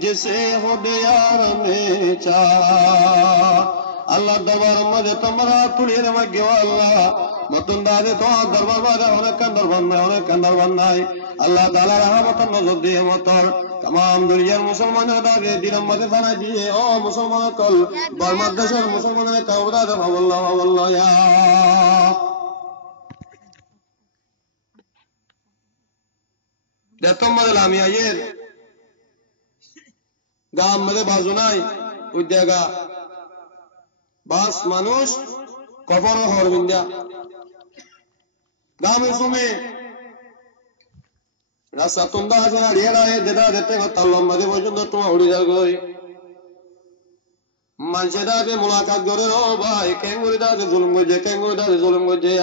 जिसे खुद यार ने चा अल्लाह दरबार मजे तुम्हारा तुलिए मगे अल्लाह मतुंदादे तो दरबार बादे होने कंदर बनाई अल्लाह ताला रहमत नजर दिए मतोर तमाम दुनिया मुसलमान दादे दिन मजे फना दिए ओ मुसलमान कल बर्मादेशर मुसलमान ने कौदा दे अल्लाह या देतम मजे लामिया ये गाम मजे बाजुनाई उद्यागा बास मानुष कफर हरबिंदा गामे सुमे रास्ता तुंदा আছে না রিয়া রে দেদা দেতে তাল্লাম মাঝে পর্যন্ত তোমা উড়ি যা গই মানুষে দাদে মুলাকাত করে ও ভাই কেঙ্গুরি দাদে জুলুম গজে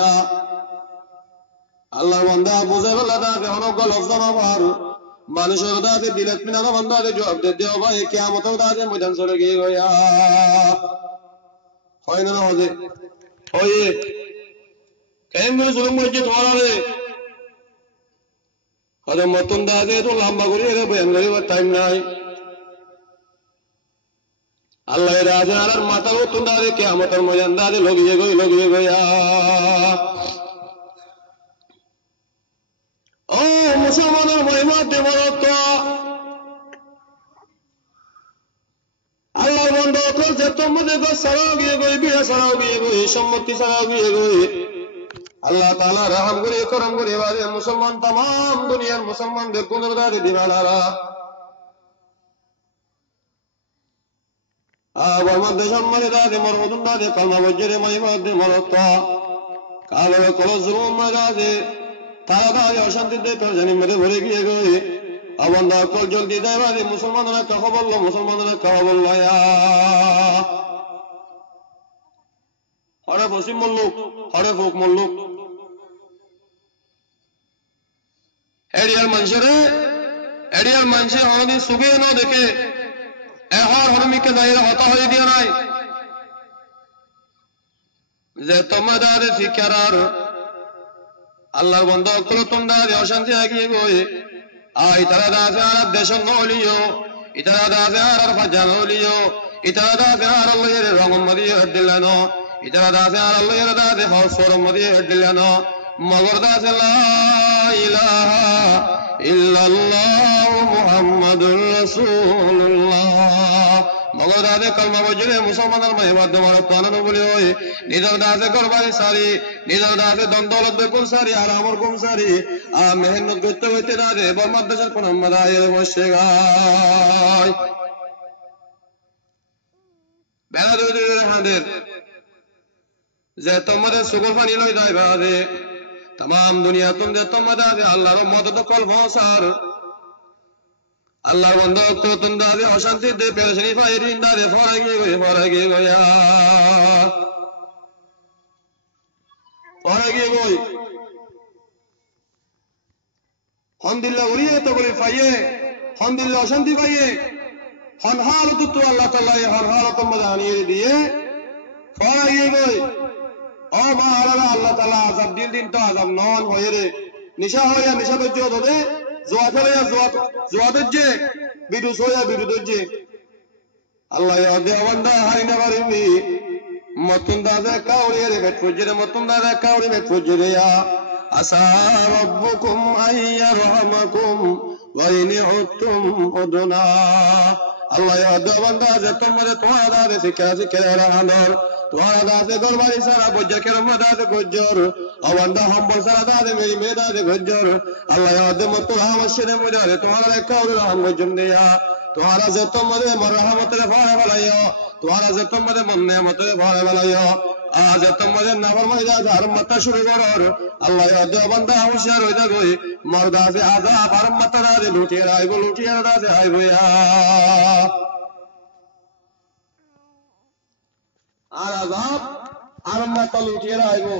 আল্লাহ বান্দা বুঝে বলা দাদে অনক লফজ না পার মানুষের দাদে দিলত মিনা বান্দা দে জবাব দে দেও ভাই কিয়ামত দাদে ময়দান চলে গিয়ে গয়া হয় না হবে হয় কেঙ্গুরি জুলুম গজে তোমার রে হযরত মতুন্দাদে তো লম্বা করে রে বয়ান করিবার টাইম নাই আল্লাহ রাজা আর মাথা মতুন্দাদে কিয়ামতের ময়দান দাদে লগিয়ে গয়া ও মুসলমানের মহিমা দেবরত আল্লাহ বন্ধ করছে তোমাদের গো সারা গিয়ে গই বিয়া সারা গিয়ে গই সম্মতি সারা গিয়ে গই আল্লাহ তাআলা রহম করে করম করে বারে মুসলমান तमाम দুনিয়ার মুসলমানদের গুণদারে দিবালারা আমাদের সম্মানে দাদে মরহুদুন দাদে কালমা বজ্রে মহিমা দেবরত কালো কলো জুলুম দাদে তারা দাদে অশান্তিতে জানি মেরে ভরে গিয়ে গই আবন্দা কল জলদি দেয় বারে মুসলমানরা কথা বললো হরে পশ্চিম মল্লুক হরে ফোক মল্লুক এরিয়ার মানুষে আমাদের সুগে না দেখে এহর হরমিকে দায়রা হতা হয়ে দিয়ে নাই যে তোমার দাদে শিক্ষার আল্লাহর বন্ধ অকল তোমরা অশান্তি আগিয়ে গই ইতারা দাসে আর দেশ নলিও ইতারা দাসে আর ফাজান নলিও ইতারা দাসে আর আল্লাহর রহমত দিলানো ইতারা দাসে আর আল্লাহর দাসে হসরমত দিলানো মগর দাসে লা ইলাহা ইল্লাল্লাহ মুহাম্মাদুর রাসূলুল্লাহ মগর দাসে কলমা বজরে মুসলমানের মহিমা দেওয়ার তানানো বলি ওই নিজের দাসে গরবারি সারি নিজের দাসে দন্দলত বেকুল সারি আর আমর কুম সারি মেহনত করতে হইতে না রে বর্মাদেশের কোন মাদায়ের বসে গায় বেলা দুই হাদের যে তোমাদের সুগল পানি লই যায় বেড়াদে तमाम दुनिया तुम्हारे तुम्हारे আল্লাহর মদত কল ভসার আল্লাহর বন্ধ তো তোমাদের অশান্তি দে পেরেশানি ফাইরি ইন্দারে ফরাগে গয়া হনদিল্লাহ উড়িয়ে তো বলি ফাইয়ে হনদিল্লাহ অশান্তি পাইয়ে হন হালত তো আল্লাহ তাআলা হন হালত তোমাদের আনিয়ে দিয়ে ফরাগে গই ও মহারাজা আল্লাহ তাআলা আযাব দিন তো আযাব নন হয়ে রে নিশা হইয়া নিশা দজ্জ দে জোয়া হইয়া জোয়া দজ্জ বিদুস হইয়া বিদু দজ্জ আল্লাহ ইয়া দেওয়ান্দা হারিনা বারিমি মতুন্দাদে কাউরি রে বেট ফুজরে মতুন্দাদে কাউরি বেট ফুজরে ইয়া আসা রাব্বুকুম আইয়ারহামাকুম ওয়া ইন উতুম উদনা আল্লাহ ইয়া দেওয়ান্দা যে তোমার দাদে শিক্ষা রাহানোর তোমার দাদে গরবারি সারা বজ্জা কেরম দাদে গজ্জর অবন্দা হাম্বল সারা দাদে মেরি মে দাদে গজ্জর আল্লাহ ইয়াদে মত হামশরে মুজারে তোমার কাউরি রহম গজ্জম দিয়া তোমার যে তোমারে মরহমতের ফারে বলাইও তোমার যে তোমারে মন্নে মতে ফারে বলাইও আজ তোমারে নাফরমানি দাদে হরমত শুরু করর আল্লাহ ইয়াদে অবন্দা হামশর হইদা গই মরদাসে আযাব হরমত দাদে লুটিয়ে দাদে আইবো ইয়া আর আযাব আরম্মত লুটিয়ে আইবো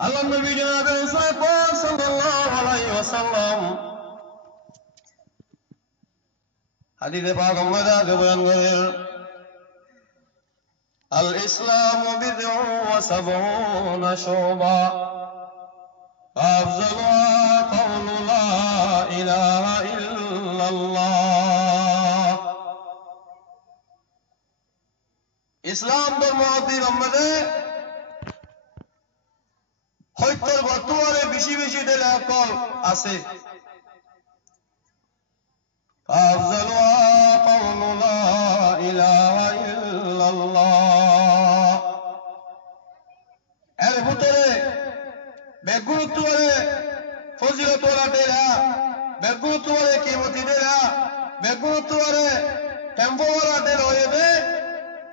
আল্লাহ নবী জনাবে রাসূল সাল্লাল্লাহু আলাইহি ওয়াসাল্লাম হাদিসে পাক আমাদের বয়ান করেন আল ইসলামু বিদ'উ ওয়া সাবউনা শুবা আফযালুহা কাওলু লা ইলাহা ইল্লাল্লাহ। ইসলাম ধর্ম দিন আমাদের সত্যৰ বর্তমানে বেশি বেশি দিলে অকল আছে। أفضلها قول لا إله إلا الله এর ভিতরে বেগুরুত্বরে ফজিলত ওরা দেলা বেগুরুত্বরে কিমতি দেলা বেগুরুত্বরে টেম্পো ওরা দেল হইবে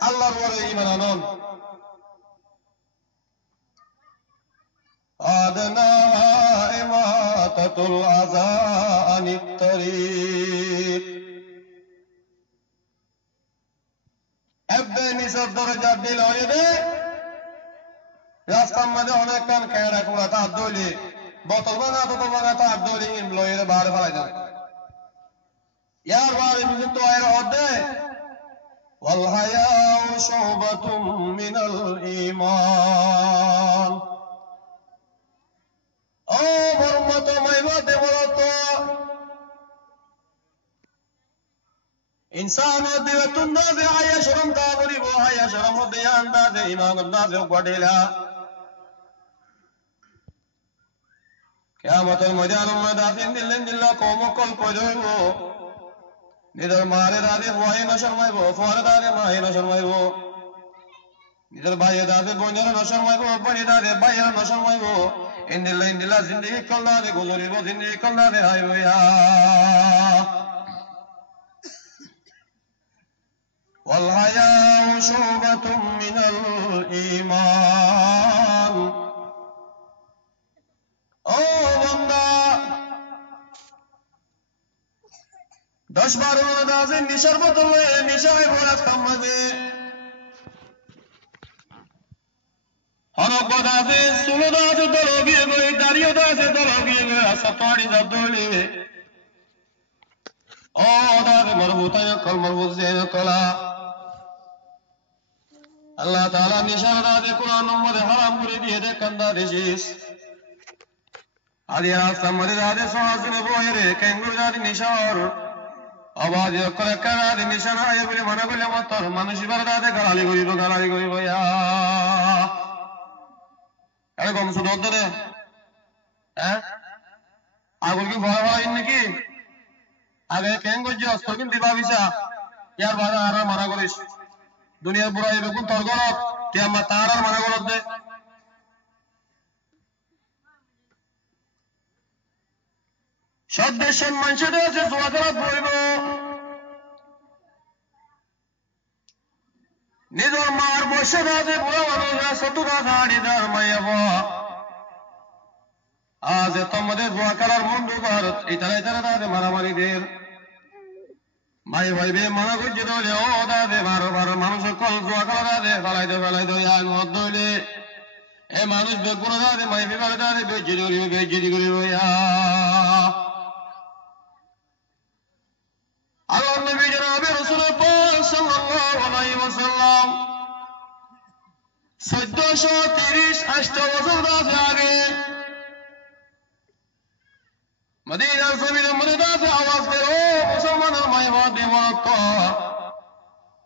আল্লাহর ওরে ঈমান আনন আদনাহা ইমাতাতুল আযা আনিত তরিক নিচের দরজা দিল হইবে রাস্তার মধ্যে অনেক কান কেড়া কুড়া তার দলি বোতল ভাঙা তার দলি লইয়ে বাহারে ফেলাই দেয় ইয়ার বারে মিলে তো এর হদে ওয়াল হায়াউ শুবাতুম মিনাল ঈমান। ও বরমত মাইবা দেবরত ইনসান দিবে তুন্দা দে আয়া শরম তা করিব আয়া শরম দে আন্দাজে ঈমান আন্দাজে গডেলা কিয়ামতের ময়দানের মধ্যে আফিন দিলেন দিল্লা কমকল পয়দইব নিদর মারে দাদে ভয় না শর্মাইব ফরে দাদে মাই না শর্মাইব নিদর ভাইয়ে দাদে বোনের না শর্মাইব ভাইয়ে দাদে ভাইয়ের না শর্মাইব ইন্দিল্লা জিন্দেগি কল্লা দে গুজরিব জিন্দেগি কল্লা দে হাইব ইয়া ওয়াল হায়াউ শুবাতুম মিনাল ঈমান। ও বান্দা 10-12 দাজে নিশার বদলে নিশায় ভরা খামাজে হরক দাজে সুলো দাজে দলগিয়ে গই দাঁড়িয়ে দাজে দলগিয়ে গই আসতাড়ি দাদলি ও দাজে মরবুতায় কল মরবুজে কলা আল্লাহ তাআলা নিশার দাজে কুরআন নম্বরে হারাম করে দিয়ে দে কান্দা দেশিস আদি রাস্তা মরে দাজে সহাজনে বইরে কেঙ্গুর দাজে নিশার আওয়াজ করে কারা নিশান আয় বলে মনে করলে মতর মানুষ বারদাতে গালালি করিব ইয়া এরকম শুধু ধরে হ্যাঁ আগুন কি ভয় হয় নাকি আগে কেন গজ্জি অস্ত্র কিন্তু ভাবিসা ইয়ার বাধা আর মানা করিস দুনিয়ার বুড়াই বেগুন তোর গলত কি আমার তার আর মানা গলত দে সব দেশের মানুষের আছে জোয়াজারাত বইব নিজের মার বসে আছে বুড়া মানুষ সতুরা দাঁড়িদার মাইয়াব আজ তোমাদের জোয়া খেলার বন্ধু ভারত ইতারা দাদে মারামারিদের মাই ভাইবে মানা করছে দলে ও দাদে বারো মানুষ কল জোয়া খেলা দাদে ফেলাই দে আইন মত দইলে এ মানুষ বেগুন দাদে মাই বিবার দাদে বেজ্জিদি করিব আল্লাহ নবী জনাবে রাসূল পাক সাল্লাল্লাহু আলাইহি ওয়াসাল্লাম 1438 বছর আগে মদিনার জমিনের মধ্যে দাদে আওয়াজ করো মুসলমানের মাইবা দেবত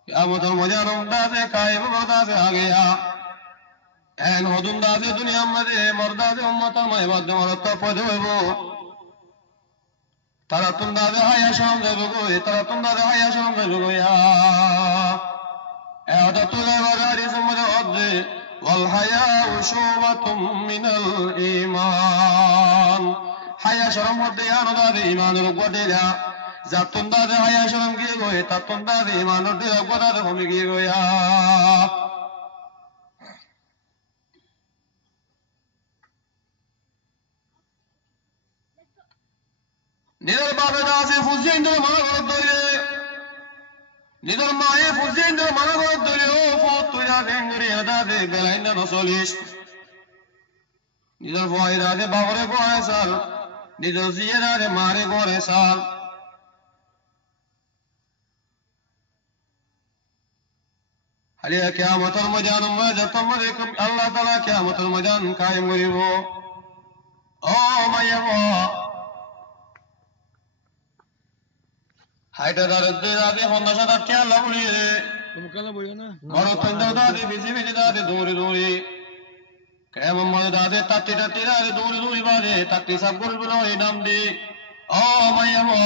কিয়ামতের ময়দান দাদে কায়েম দাদে আগে এন হদুন দাদে দুনিয়ার মধ্যে মর্দাদে উম্মতের মাইবা দেবত পদ হইব তারা তুন্দাদে হায়া শাম দেব গো তারা তুন্দাদে হায়া শাম দেব গো ইয়া এত তুলে বাজারি সমরে অদে ওয়াল হায়াউ শুবাতুম মিনাল ঈমান। হায়া শরম মধ্যে আনদাদে ঈমানের গডেলা যা তুন্দাদে হায়া শরম গিয়ে গো তা তুন্দাদে ঈমানের দিলা গদাদে কমে গিয়ে গো ইয়া নিজের বাপে দাসে ফুজিয়েন্দ্র মানা ঘর ধরে নিজের মায়ে ফুজিয়েন্দ্র মানা ঘর ধরে ও ফত তুই ভেঙ্গরে দাদে বেলাইন না চলিস নিজের ভয় দাদে বাবরে গড়ে সাল নিজের জিয়ে দাদে মারে গড়ে সাল হালিয়া কিয়ামতের ময়দান মধ্যে তোমাদের আল্লাহ তাআলা কিয়ামতের ময়দান কায়েম করিব ও মাইয়া হাইটা দাদে দাদে 50,000 টাকা লাভ নিয়ে তুমি কালা বইও না বড় তন্দ দাদে বিজি বিজি দাদে দৌড়ে দৌড়ে কেমন মনে দাদে তাতে তাতে দাদে দৌড়ে দৌড়ে বাজে তাকে সব করবে না এই নাম দি ও মাইয়া মা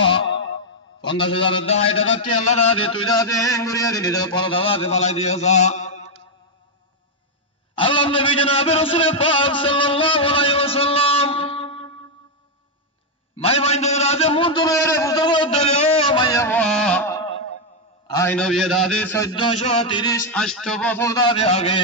50,000 দাদা হাইটা দাদে আল্লাহ দাদে তুই দাদে ঘুরিয়ে দিলি দাদা পর দাদে বালাই দিয়েছা আল্লাহ নবী জনাবে রাসূল পাক সাল্লাল্লাহু আলাইহি ওয়াসাল্লাম মাই বাইন্দো দাদে মুদরে বুঝো ধরে ও মাইয়া মা আই নবী দাদে 1430 বছর দাদে আগে